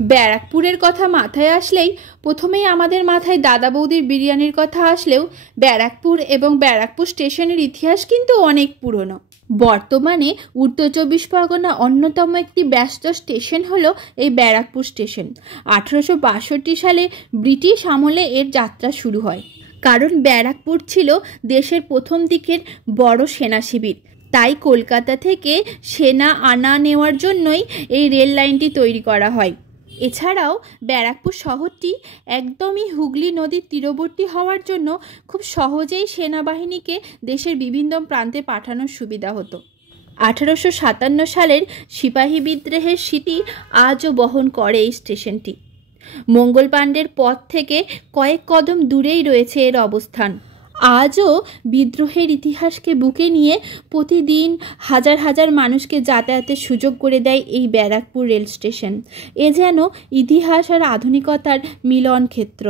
ব্যারাকপুরের কথা মাথায় আসলেই প্রথমেই আমাদের মাথায় দাদা বৌদির বিরিয়ানির কথা আসলেও ব্যারাকপুর এবং ব্যারাকপুর স্টেশনের ইতিহাস কিন্তু অনেক পুরনো। বর্তমানে উত্তর চব্বিশ পরগনা অন্যতম একটি ব্যস্ত স্টেশন হলো এই ব্যারাকপুর স্টেশন। 1862 সালে ব্রিটিশ আমলে এর যাত্রা শুরু হয়, কারণ ব্যারাকপুর ছিল দেশের প্রথম দিকের বড় সেনা শিবির। তাই কলকাতা থেকে সেনা আনা নেওয়ার জন্যই এই রেল লাইনটি তৈরি করা হয়। এছাড়াও ব্যারাকপুর শহরটি একদমই হুগলি নদীর তীরবর্তী হওয়ার জন্য খুব সহজেই সেনাবাহিনীকে দেশের বিভিন্ন প্রান্তে পাঠানোর সুবিধা হতো। 1857 সালের সিপাহী বিদ্রোহের স্মৃতি আজও বহন করে এই স্টেশনটি। মঙ্গল পাণ্ডের পথ থেকে কয়েক কদম দূরেই রয়েছে এর অবস্থান। আজও বিদ্রোহের ইতিহাসকে বুকে নিয়ে প্রতিদিন হাজার হাজার মানুষকে যাতায়াতের সুযোগ করে দেয় এই ব্যারাকপুর রেল স্টেশন। এ যেন ইতিহাস আর আধুনিকতার মিলন ক্ষেত্র।